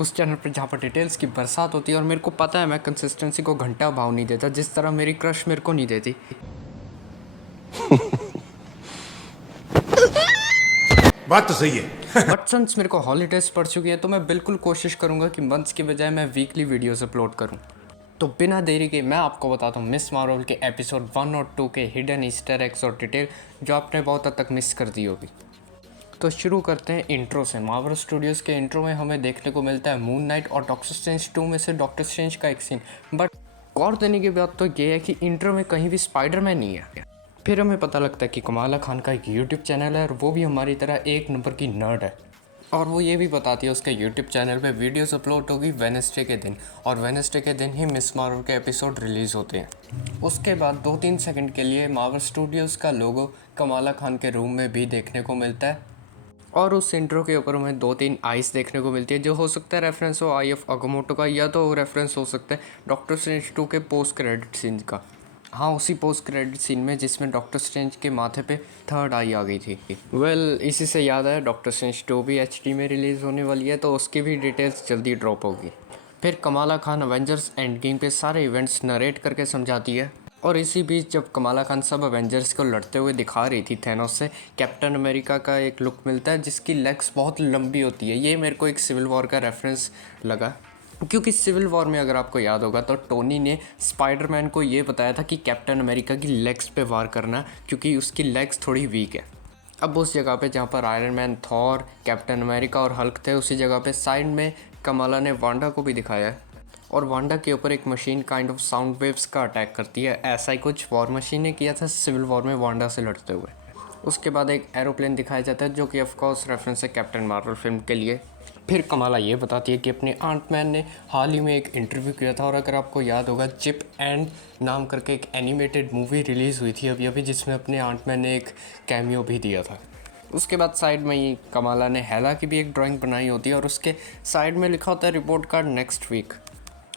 उस चैनल पर जहाँ पर डिटेल्स की बरसात होती है। और मेरे को पता है मैं कंसिस्टेंसी को घंटा भाव नहीं देता जिस तरह मेरी क्रश मेरे को नहीं देती। बात तो सही है। बट सिंस मेरे को हॉलीडेज पड़ चुकी है तो मैं बिल्कुल कोशिश करूँगा कि मंथ्स की बजाय मैं वीकली वीडियोस अपलोड करूँ। तो बिना देरी के मैं आपको बताता हूँ मिस मार्वल के एपिसोड 1 और 2 के हिडन ईस्टर एग्स और डिटेल जो आपने बहुत हद तक मिस कर दी होगी। तो शुरू करते हैं इंट्रो से। मार्वल स्टूडियोज़ के इंट्रो में हमें देखने को मिलता है मून नाइट और डॉक्टर स्ट्रेंज 2 में से डॉक्टर स्ट्रेंज का एक सीन। बट गौर देने की बात तो ये है कि इंट्रो में कहीं भी स्पाइडरमैन नहीं है। फिर हमें पता लगता है कि कमाला खान का एक यूट्यूब चैनल है और वो भी हमारी तरह एक नंबर की नर्ड है। और वो ये भी बताती है उसके यूट्यूब चैनल पे वीडियोस अपलोड होगी वेडनेसडे के दिन, और वेडनेसडे के दिन ही मिस मार्वल के एपिसोड रिलीज़ होते हैं। उसके बाद 2-3 सेकंड के लिए मार्वल स्टूडियोज़ का लोगो कमाला खान के रूम में भी देखने को मिलता है। और उस इंट्रो के ऊपर हमें 2-3 आइस देखने को मिलती है जो हो सकता है रेफरेंस हो आई ऑफ अगमोटो का, या तो रेफरेंस हो सकता है डॉक्टर स्ट्रेंज 2 के पोस्ट क्रेडिट सीन का। हाँ, उसी पोस्ट क्रेडिट सीन में जिसमें डॉक्टर स्ट्रेंज के माथे पे थर्ड आई आ गई थी। इसी से याद है डॉक्टर स्ट्रेंज 2 भी HD में रिलीज़ होने वाली है तो उसकी भी डिटेल्स जल्दी ड्रॉप होगी। फिर Kamala Khan Avengers end game पे सारे इवेंट्स नरेट करके समझाती है। और इसी बीच जब कमाला खान सब अवेंजर्स को लड़ते हुए दिखा रही थी थैनोस से, कैप्टन अमेरिका का एक लुक मिलता है जिसकी लेग्स बहुत लंबी होती है। ये मेरे को एक सिविल वॉर का रेफरेंस लगा, क्योंकि सिविल वॉर में अगर आपको याद होगा तो टोनी ने स्पाइडरमैन को ये बताया था कि कैप्टन अमेरिका की लेग्स पे वार करना क्योंकि उसकी लेग्स थोड़ी वीक है। अब उस जगह पे जहाँ पर iron man, Thor, captain America और हल्क थे, उसी जगह पे साइड में कमाला ने वांडा को भी दिखाया है। और वांडा के ऊपर एक machine kind of sound waves का अटैक करती है। ऐसा ही कुछ वॉर मशीन ने किया था सिविल वॉर में वांडा से लड़ते हुए। उसके बाद एक एरोप्लेन दिखाया जाता है जो कि ऑफ कोर्स रेफरेंस है कैप्टन मार्वल फिल्म के लिए। फिर कमाला ये बताती है कि अपने आंट मैन ने हाल ही में एक इंटरव्यू किया था, और अगर आपको याद होगा चिप एंड नाम करके एक एनिमेटेड मूवी रिलीज़ हुई थी अभी जिसमें अपने आंट मैन ने एक कैमियो भी दिया था। उसके बाद साइड में ही कमाला ने हेला की भी एक ड्राइंग बनाई होती है और उसके साइड में लिखा होता है रिपोर्ट कार्ड नेक्स्ट वीक।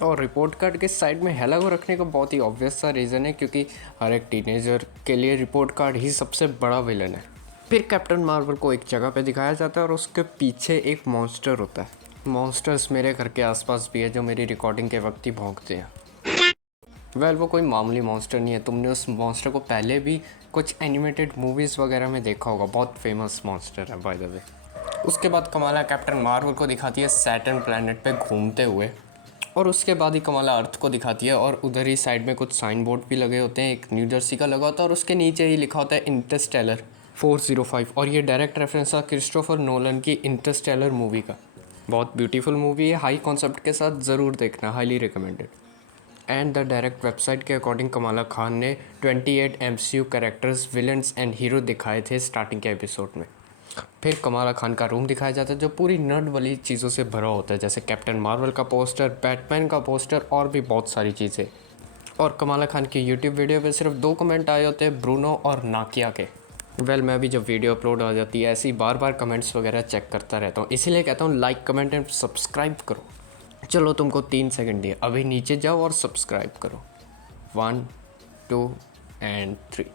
और रिपोर्ट कार्ड के साइड में हेला को रखने का बहुत ही ऑब्वियस सा रीज़न है क्योंकि हर एक टीनेजर के लिए रिपोर्ट कार्ड ही सबसे बड़ा विलन है। फिर कैप्टन मार्वल को एक जगह पे दिखाया जाता है और उसके पीछे एक मॉन्स्टर होता है। मॉन्स्टर्स मेरे घर के आसपास भी है जो मेरी रिकॉर्डिंग के वक्त ही भौंकते हैं। वो कोई मामूली मॉन्स्टर नहीं है, तुमने उस मॉन्स्टर को पहले भी कुछ एनिमेटेड मूवीज़ वगैरह में देखा होगा, बहुत फेमस मॉन्स्टर है बाय द वे। उसके बाद कमाला कैप्टन मार्वल को दिखाती है सैटर्न प्लैनेट पे घूमते हुए, और उसके बाद ही कमाला अर्थ को दिखाती है और उधर ही साइड में कुछ साइन बोर्ड भी लगे होते हैं। एक न्यू जर्सी का लगा होता है और उसके नीचे ही लिखा होता है इंटरस्टेलर 405, और ये डायरेक्ट रेफरेंस है क्रिस्टोफर नोलन की इंटरस्टेलर मूवी का। बहुत ब्यूटीफुल मूवी है, हाई कॉन्सेप्ट के साथ, ज़रूर देखना, highly recommended. And the direct website के अकॉर्डिंग कमाला खान ने 28 MCU characters, villains and hero दिखाए थे स्टार्टिंग के एपिसोड में। फिर कमाला खान का रूम दिखाया जाता है जो पूरी नर्ड वाली चीज़ों से भरा होता है, जैसे कैप्टन मार्वल का पोस्टर, बैटमैन का पोस्टर और भी बहुत सारी चीज़ें। और कमाला खान की यूट्यूब वीडियो पे सिर्फ 2 कमेंट आए होते हैं, ब्रूनो और नाकिया के। मैं भी जब वीडियो अपलोड हो जाती है ऐसे ही बार बार कमेंट्स वगैरह चेक करता रहता हूँ, इसीलिए कहता हूँ लाइक, कमेंट एंड सब्सक्राइब करो। चलो तुमको 3 सेकंड दिए, अभी नीचे जाओ और सब्सक्राइब करो। 1 2 एंड 3।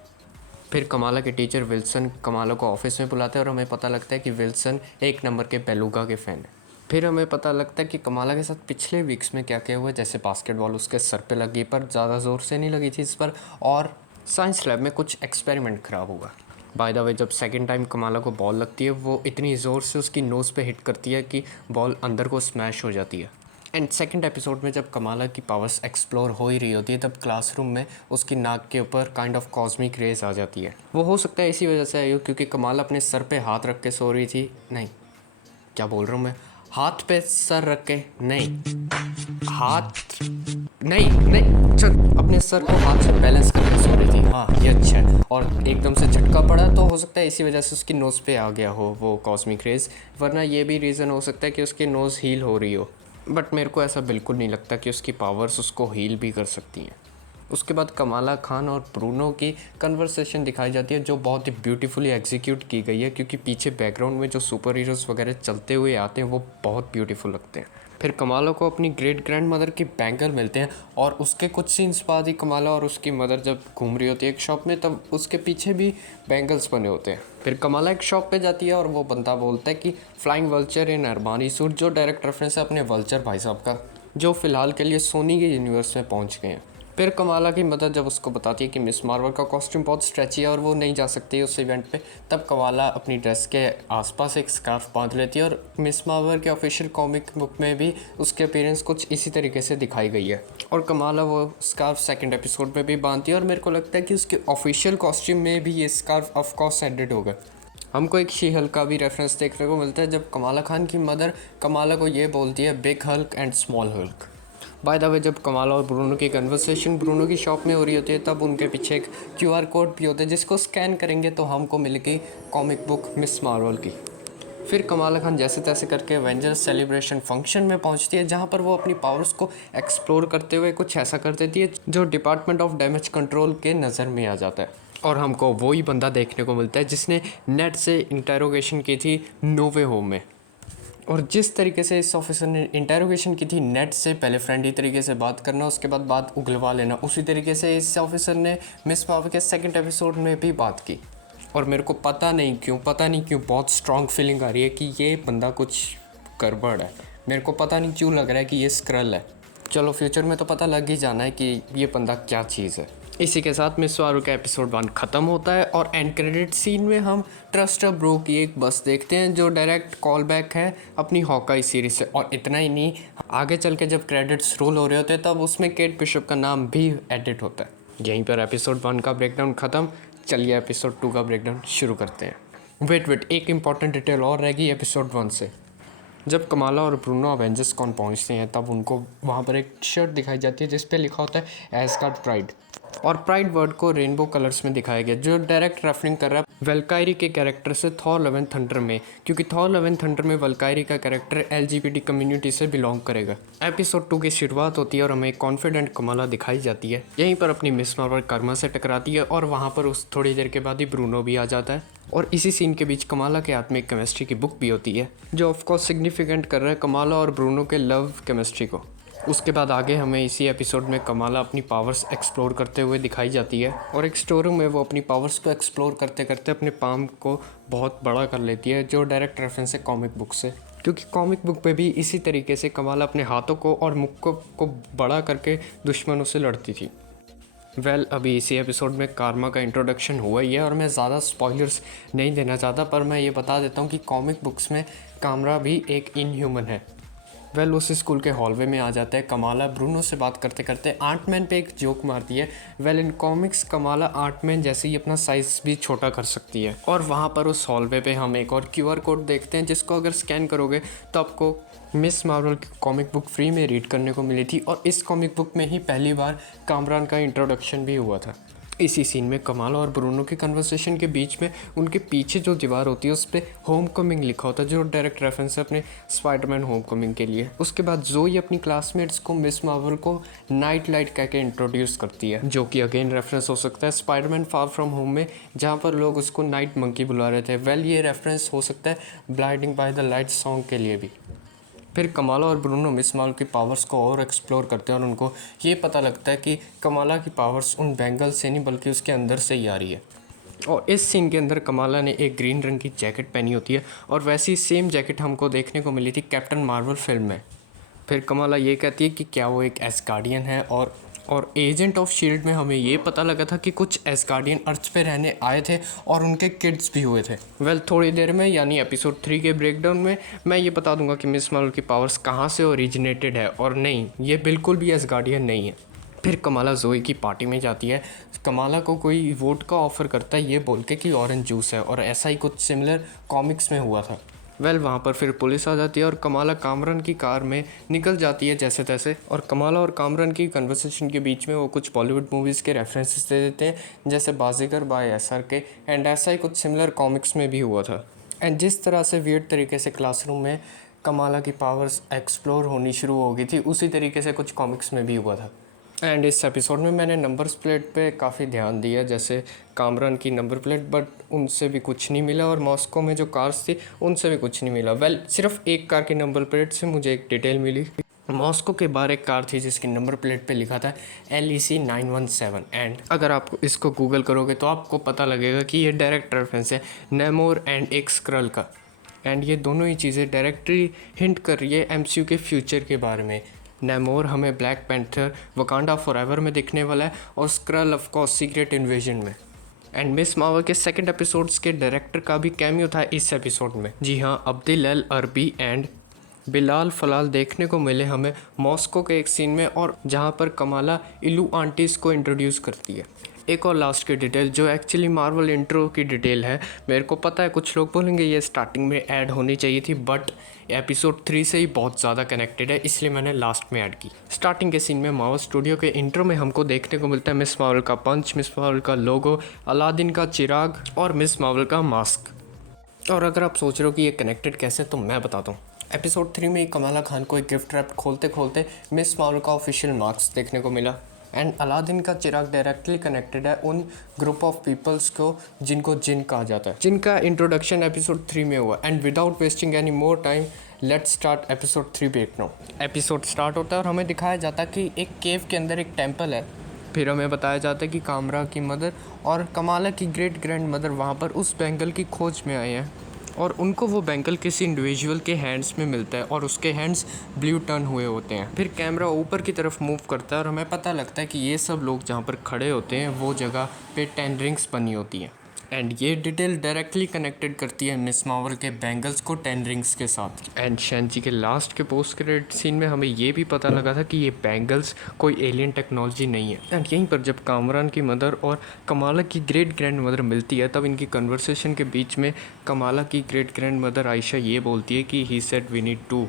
फिर कमाला के टीचर विल्सन कमाला को ऑफिस में बुलाते हैं और हमें पता लगता है कि विल्सन एक नंबर के बेलुगा के फ़ैन है। फिर हमें पता लगता है कि कमाला के साथ पिछले वीक्स में क्या क्या हुआ, जैसे बास्केटबॉल उसके सर पे लगी पर ज़्यादा ज़ोर से नहीं लगी थी इस पर, और साइंस लैब में कुछ एक्सपेरिमेंट ख़राब हुआ। बाय द वे जब सेकंड टाइम कमाला को बॉल लगती है वो इतनी ज़ोर से उसकी नोज़ पे हिट करती है कि बॉल अंदर को स्मैश हो जाती है। एंड सेकंड एपिसोड में जब कमाला की पावर्स एक्सप्लोर हो ही रही होती है तब क्लासरूम में उसकी नाक के ऊपर काइंड ऑफ कॉस्मिक रेज आ जाती है। वो हो सकता है इसी वजह से आई हो क्योंकि कमाला अपने सर पे हाथ रख के सो रही थी, नहीं क्या बोल रहा हूँ मैं, हाथ पे सर रख के, नहीं हाथ नहीं नहीं चल, अपने सर को हाथ से बैलेंस करके सो रही थी। हाँ ये अच्छा है। और एकदम से झटका पड़ा तो हो सकता है इसी वजह से उसकी नोज़ पे आ गया हो वो कॉस्मिक रेज, वरना ये भी रीज़न हो सकता है कि उसकी नोज़ हील हो रही हो। बट मेरे को ऐसा बिल्कुल नहीं लगता कि उसकी पावर्स उसको हील भी कर सकती हैं। उसके बाद कमाला खान और ब्रूनो की कन्वर्सेशन दिखाई जाती है जो बहुत ही ब्यूटीफुली एग्जीक्यूट की गई है, क्योंकि पीछे बैकग्राउंड में जो सुपर हीरोज़ वगैरह चलते हुए आते हैं वो बहुत ब्यूटीफुल लगते हैं। फिर कमाला को अपनी ग्रेट ग्रैंड मदर की बैंगल मिलते हैं और उसके कुछ सीन्स बाद ही कमाला और उसकी मदर जब घूम रही होती है एक शॉप में, तब उसके पीछे भी बैंगल्स बने होते हैं। फिर कमाला एक शॉप पे जाती है और वो बंदा बोलता है कि फ्लाइंग वल्चर इन अरमानी सूट, जो डायरेक्ट रेफरेंस है अपने वल्चर भाई साहब का, जो फ़िलहाल के लिए सोनी के यूनिवर्स में पहुँच गए हैं। फिर कमाला की मदर जब उसको बताती है कि मिस मार्वल का कॉस्ट्यूम बहुत स्ट्रेची है और वो नहीं जा सकती उस इवेंट पे, तब कमाला अपनी ड्रेस के आसपास एक स्कार्फ बांध लेती है और मिस मार्वल के ऑफिशियल कॉमिक बुक में भी उसके अपीयरेंस कुछ इसी तरीके से दिखाई गई है। और कमाला वो स्कार्फ सेकंड एपिसोड में भी बांधती है और मेरे को लगता है कि उसके ऑफिशियल कॉस्ट्यूम में भी ये स्कार्फ ऑफकोर्स एडेड होगा। हमको एक शी हल्क का भी रेफरेंस देखने को मिलता है जब कमाला खान की मदर कमाला को ये बोलती है big Hulk and small Hulk. By the way, जब कमाला और ब्रूनो की कन्वर्सेशन ब्रूनो की शॉप में हो रही होती है, तब उनके पीछे एक QR कोड भी होता है जिसको स्कैन करेंगे तो हमको मिलेगी कॉमिक बुक मिस मार्वल की। फिर कमाला खान जैसे तैसे करके एवेंजर्स सेलिब्रेशन फंक्शन में पहुंचती है, जहां पर वो अपनी पावर्स को एक्सप्लोर करते हुए कुछ ऐसा कर देती है जो डिपार्टमेंट ऑफ डैमेज कंट्रोल के नज़र में आ जाता है। और हमको वही बंदा देखने को मिलता है जिसने नेट से इंटेरोगेशन की थी नो वे होम में। और जिस तरीके से इस ऑफिसर ने इंटेरोगेशन की थी नेट से, पहले फ्रेंडली तरीके से बात करना, उसके बाद बात उगलवा लेना, उसी तरीके से इस ऑफिसर ने मिस मार्वल के सेकंड एपिसोड में भी बात की। और मेरे को पता नहीं क्यों बहुत स्ट्रॉन्ग फीलिंग आ रही है कि ये बंदा कुछ गड़बड़ है। मेरे को पता नहीं क्यों लग रहा है कि ये स्क्रल है। चलो फ्यूचर में तो पता लग ही जाना है कि ये बंदा क्या चीज़ है। इसी के साथ मिस मार्वल का एपिसोड 1 ख़त्म होता है और एंड क्रेडिट सीन में हम ट्रस्ट अ ब्रो की एक बस देखते हैं जो डायरेक्ट कॉल बैक है अपनी हॉकाई सीरीज से। और इतना ही नहीं, आगे चल के जब क्रेडिट्स रोल हो रहे होते हैं तब उसमें केट बिशप का नाम भी एडिट होता है। यहीं पर एपिसोड 1 का ब्रेकडाउन ख़त्म। चलिए एपिसोड 2 का ब्रेकडाउन शुरू करते हैं। वेट, एक इंपॉर्टेंट डिटेल और रहेगी एपिसोड 1 से। जब कमाला और ब्रूनो अवेंजर्स कॉन पहुंचते हैं, तब उनको वहाँ पर एक शर्ट दिखाई जाती है जिस पे लिखा होता है एस्गार्ड प्राइड, और प्राइड वर्ड को रेनबो कलर्स में दिखाया गया, जो डायरेक्ट रेफरिंग कर रहा है वल्कायरी के कैरेक्टर से थॉर लव एंड थंडर में, क्योंकि थॉर लव एंड थंडर में वल्कायरी का कैरेक्टर LGBT कम्युनिटी से बिलोंग करेगा। एपिसोड 2 की शुरुआत होती है और हमें कॉन्फिडेंट कमाला दिखाई जाती है। यहीं पर अपनी मिस मार्वल कर्मा से टकराती है और वहाँ पर उस थोड़ी देर के बाद ही ब्रूनो भी आ जाता है। और इसी सीन के बीच कमाला के हाथ में एक केमिस्ट्री की बुक भी होती है, जो ऑफकोर्स सिग्निफिकेंट कर रहा है कमाला और ब्रूनो के लव केमिस्ट्री को। उसके बाद आगे हमें इसी एपिसोड में कमाला अपनी पावर्स एक्सप्लोर करते हुए दिखाई जाती है और एक स्टोर रूम में वो अपनी पावर्स को एक्सप्लोर करते करते अपने पाम को बहुत बड़ा कर लेती है, जो डायरेक्ट रेफरेंस है कॉमिक बुक से, क्योंकि कॉमिक बुक पे भी इसी तरीके से कमाला अपने हाथों को और मुख को बड़ा करके दुश्मनों से लड़ती थी। अभी इसी एपिसोड में कारमा का इंट्रोडक्शन हुआ ही है और मैं ज़्यादा स्पॉयलर्स नहीं देना चाहता, पर मैं ये बता देता हूँ कि कॉमिक बुक्स में कामरा भी एक इनह्यूमन है। उस स्कूल के हॉलवे में आ जाता है कमाला ब्रूनो से बात करते करते आर्टमैन पे एक जोक मारती है। इन कॉमिक्स कमाला आर्टमैन जैसे ही अपना साइज़ भी छोटा कर सकती है। और वहाँ पर उस हॉलवे पे हम एक और QR कोड देखते हैं जिसको अगर स्कैन करोगे तो आपको मिस मार्वल की कॉमिक बुक फ्री में रीड करने को मिली थी और इस कॉमिक बुक में ही पहली बार कामरान का इंट्रोडक्शन भी हुआ था। इसी सीन में कमाला और ब्रूनो के कन्वर्सेशन के बीच में उनके पीछे जो दीवार होती है उस पर होम कमिंग लिखा होता है, जो डायरेक्ट रेफरेंस है अपने स्पाइडरमैन होम कमिंग के लिए। उसके बाद जोई अपनी क्लासमेट्स को मिस मार्वल को नाइट लाइट कह के इंट्रोड्यूस करती है, जो कि अगेन रेफरेंस हो सकता है स्पाइडरमैन फार फ्रॉम होम में, जहाँ पर लोग उसको नाइट मंकी बुला रहे थे। ये रेफरेंस हो सकता है blinding by the light song के लिए भी। फिर कमाला और ब्रूनो मिस मार्वल की पावर्स को और एक्सप्लोर करते हैं और उनको ये पता लगता है कि कमाला की पावर्स उन बैंगल से नहीं बल्कि उसके अंदर से ही आ रही है। और इस सीन के अंदर कमाला ने एक ग्रीन रंग की जैकेट पहनी होती है और वैसी सेम जैकेट हमको देखने को मिली थी कैप्टन मार्वल फिल्म में। फिर कमाला ये कहती है कि क्या वो एक एस्गार्डियन है, और एजेंट ऑफ शील्ड में हमें ये पता लगा था कि कुछ एस्गार्डियन अर्थ पे रहने आए थे और उनके किड्स भी हुए थे। थोड़ी देर में यानी एपिसोड 3 के ब्रेकडाउन में मैं ये बता दूंगा कि मिस मार्वल की पावर्स कहाँ से ओरिजिनेटेड है, और नहीं, ये बिल्कुल भी एस्गार्डियन नहीं है। फिर कमाला जोई की पार्टी में जाती है। कमाला को कोई वोट का ऑफ़र करता है ये बोल के कि ऑरेंज जूस है, और ऐसा ही कुछ सिमिलर कॉमिक्स में हुआ था। वहाँ पर फिर पुलिस आ जाती है और कमाला कामरान की कार में निकल जाती है जैसे तैसे, और कमाला और कामरान की कन्वर्सेशन के बीच में वो कुछ बॉलीवुड मूवीज़ के रेफरेंसेस दे देते हैं, जैसे बाजीगर बाय SRK, एंड ऐसा ही कुछ सिमिलर कॉमिक्स में भी हुआ था। एंड जिस तरह से वियर्ड तरीके से क्लासरूम में कमाला की पावर्स एक्सप्लोर होनी शुरू हो गई थी, उसी तरीके से कुछ कॉमिक्स में भी हुआ था। एंड इस एपिसोड में मैंने नंबर प्लेट पे काफ़ी ध्यान दिया, जैसे कामरान की नंबर प्लेट, बट उनसे भी कुछ नहीं मिला, और मॉस्को में जो कार्स थी उनसे भी कुछ नहीं मिला। सिर्फ एक कार की नंबर प्लेट से मुझे एक डिटेल मिली। मॉस्को के बाहर एक कार थी जिसकी नंबर प्लेट पे लिखा था LEC 917, एंड अगर आप इसको गूगल करोगे तो आपको पता लगेगा कि ये डायरेक्ट रेफरेंस है नेमोर एंड एक स्क्रल का। एंड ये दोनों ही चीज़ें डायरेक्टली हिंट कर रही है MCU के फ्यूचर के बारे में। नेमोर हमें ब्लैक पैंथर वकांडा फॉरएवर में दिखने वाला है, और Skrull of course Secret Invasion में। एंड मिस मार्वल के सेकंड एपिसोड्स के डायरेक्टर का भी कैमियो था इस एपिसोड में। जी हाँ, अब्दिल अल अरबी एंड बिलाल फलाल देखने को मिले हमें मॉस्को के एक सीन में, और जहाँ पर कमाला इलू आंटीज को इंट्रोड्यूस करती है। एक और लास्ट की डिटेल जो एक्चुअली मार्वल इंट्रो की डिटेल है, मेरे को पता है कुछ लोग बोलेंगे ये स्टार्टिंग में ऐड होनी चाहिए थी, बट एपिसोड 3 से ही बहुत ज़्यादा कनेक्टेड है, इसलिए मैंने लास्ट में ऐड की। स्टार्टिंग के सीन में मार्वल स्टूडियो के इंट्रो में हमको देखने को मिलता है मिस मार्वल का पंच, मिस मार्वल का लोगो, अलादीन का चिराग और मिस मार्वल का मास्क। और अगर आप सोच रहे हो कि ये कनेक्टेड कैसे, तो मैं बताता हूँ। एपिसोड 3 में कमाला खान को एक गिफ्ट रैप खोलते खोलते मिस मार्वल का ऑफिशियल मार्क्स देखने को मिला, एंड अलादीन का चिराग डायरेक्टली कनेक्टेड है उन ग्रुप ऑफ पीपल्स को जिनको जिन कहा जाता है, जिनका इंट्रोडक्शन एपिसोड 3 में हुआ। And without wasting any more time let's start episode 3 देखना। एपिसोड स्टार्ट होता है और हमें दिखाया जाता है कि एक केव के अंदर एक टेम्पल है। फिर हमें बताया जाता है कि कामरा की मदर और कमाला की ग्रेट ग्रैंड मदर वहाँ पर उस बैंगल की खोज में आए हैं, और उनको वो बैंगल किसी इंडिविजुअल के हैंड्स में मिलता है और उसके हैंड्स ब्लू टर्न हुए होते हैं। फिर कैमरा ऊपर की तरफ मूव करता है और हमें पता लगता है कि ये सब लोग जहाँ पर खड़े होते हैं वो जगह पे 10 रिंग्स बनी होती हैं। एंड ये डिटेल डायरेक्टली कनेक्टेड करती है मिस मार्वल के बैंगल्स को 10 रिंग्स के साथ। एंड शैनची के लास्ट के पोस्ट क्रेडिट सीन में हमें ये भी पता लगा था कि ये बैंगल्स कोई एलियन टेक्नोलॉजी नहीं है। एंड यहीं पर जब कामरान की मदर और कमाला की ग्रेट ग्रैंड मदर मिलती है, तब इनकी कन्वर्सेशन के बीच में कमाला की ग्रेट ग्रैंड मदर आयशा ये बोलती है कि he said we need to,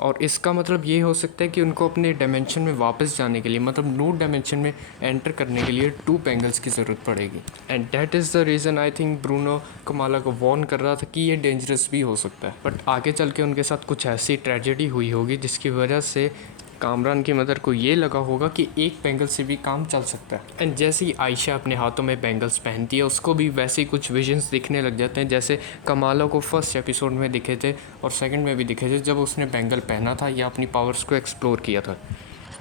और इसका मतलब ये हो सकता है कि उनको अपने डायमेंशन में वापस जाने के लिए, मतलब न्यू डायमेंशन में एंटर करने के लिए 2 बैंगल्स की ज़रूरत पड़ेगी। And that is the reason I think Bruno Kamala को वार्न कर रहा था कि ये डेंजरस भी हो सकता है, बट आगे चल के उनके साथ कुछ ऐसी ट्रेजेडी हुई होगी जिसकी वजह से कामरान की मदर को ये लगा होगा कि एक बैंगल से भी काम चल सकता है। एंड जैसे ही आयशा अपने हाथों में बैंगल्स पहनती है, उसको भी वैसे ही कुछ विजन्स दिखने लग जाते हैं जैसे कमाला को फर्स्ट एपिसोड में दिखे थे और सेकंड में भी दिखे थे जब उसने बैंगल पहना था या अपनी पावर्स को एक्सप्लोर किया था।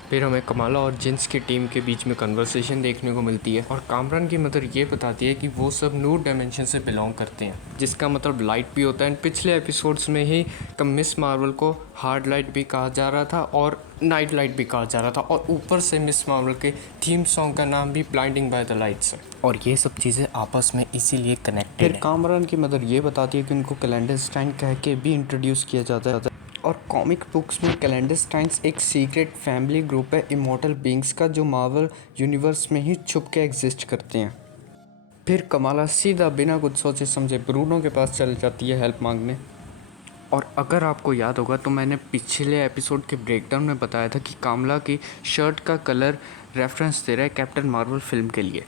फिर हमें कमाला और जिन्स की टीम के बीच में कन्वर्सेशन देखने को मिलती है, और कामरान की मदर ये बताती है कि वो सब न्यू डायमेंशन से बिलोंग करते हैं, जिसका मतलब लाइट भी होता है। एंड पिछले एपिसोड्स में ही मिस मार्वल को हार्ड लाइट भी कहा जा रहा था और नाइट लाइट भी कहा जा रहा था, और ऊपर से मिस मार्वल के थीम सॉन्ग का नाम भी ब्लाइंडिंग बाय द लाइट्स है, और ये सब चीज़ें आपस में इसीलिए कनेक्टेड है। कामरान की मदर ये बताती है कि उनको कैलेंडरस्टाइन कह के भी इंट्रोड्यूस किया जाता है, और कॉमिक बुक्स में कैलेंडरस्टाइन्स एक सीक्रेट फैमिली ग्रुप है इमॉर्टल बींग्स का, जो मार्वल यूनिवर्स में ही छुप के एग्जिस्ट करते हैं। फिर कमाला सीधा बिना कुछ सोचे समझे ब्रूनो के पास चल जाती है हेल्प मांगने। और अगर आपको याद होगा तो मैंने पिछले एपिसोड के ब्रेकडाउन में बताया था कि कामला की शर्ट का कलर रेफरेंस दे रहा है कैप्टन मार्वल फिल्म के लिए।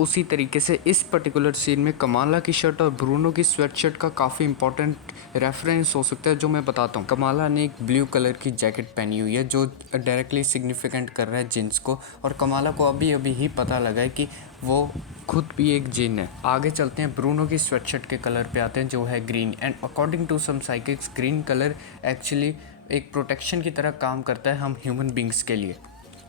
उसी तरीके से इस पर्टिकुलर सीन में कमाला की शर्ट और ब्रूनो की स्वेट शर्ट का काफ़ी इंपॉर्टेंट रेफरेंस हो सकता है, जो मैं बताता हूँ। कमाला ने एक ब्लू कलर की जैकेट पहनी हुई है जो डायरेक्टली सिग्निफिकेंट कर रहा है जिन्स को, और कमाला को अभी अभी ही पता लगा है कि वो खुद भी एक जिन है। आगे चलते हैं, ब्रूनो की स्वेटशर्ट के कलर पे आते हैं जो है green, and according to some psychics green colour actually एक प्रोटेक्शन की तरह काम करता है हम ह्यूमन बींग्स के लिए।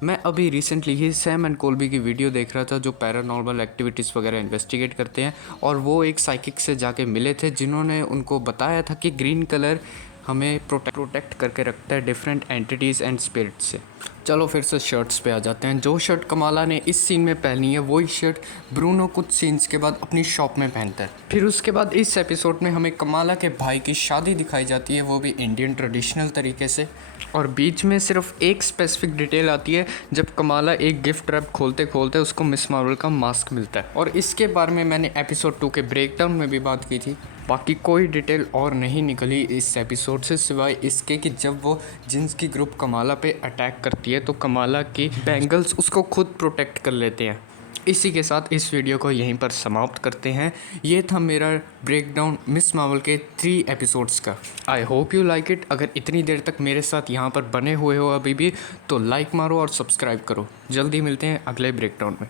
मैं अभी रिसेंटली ही सैम एंड कोल्बी की वीडियो देख रहा था जो पैरानॉर्मल एक्टिविटीज़ वगैरह इन्वेस्टिगेट करते हैं, और वो एक साइकिक से जाके मिले थे जिन्होंने उनको बताया था कि ग्रीन कलर हमें प्रोटेक्ट करके रखता है डिफरेंट एंटिटीज़ एंड स्पिरिट से। चलो फिर से शर्ट्स पे आ जाते हैं। जो शर्ट कमाला ने इस सीन में पहनी है वही शर्ट ब्रूनो कुछ सीन्स के बाद अपनी शॉप में पहनता है। फिर उसके बाद इस एपिसोड में हमें कमाला के भाई की शादी दिखाई जाती है, वो भी इंडियन ट्रेडिशनल तरीके से, और बीच में सिर्फ एक स्पेसिफिक डिटेल आती है जब कमाला एक गिफ्ट रैप खोलते खोलते उसको मिस मार्वल का मास्क मिलता है, और इसके बारे में मैंने एपिसोड 2 के ब्रेकडाउन में भी बात की थी। बाकी कोई डिटेल और नहीं निकली इस एपिसोड से सिवाय इसके कि जब वो जिन्स की ग्रुप कमाला पे अटैक करती है तो कमाला की बैंगल्स उसको खुद प्रोटेक्ट कर लेते हैं। इसी के साथ इस वीडियो को यहीं पर समाप्त करते हैं। ये था मेरा ब्रेकडाउन मिस मार्वल के 3 एपिसोड्स का। I hope you like it. अगर इतनी देर तक मेरे साथ यहाँ पर बने हुए हो अभी भी, तो लाइक मारो और सब्सक्राइब करो। जल्दी मिलते हैं अगले ब्रेकडाउन में।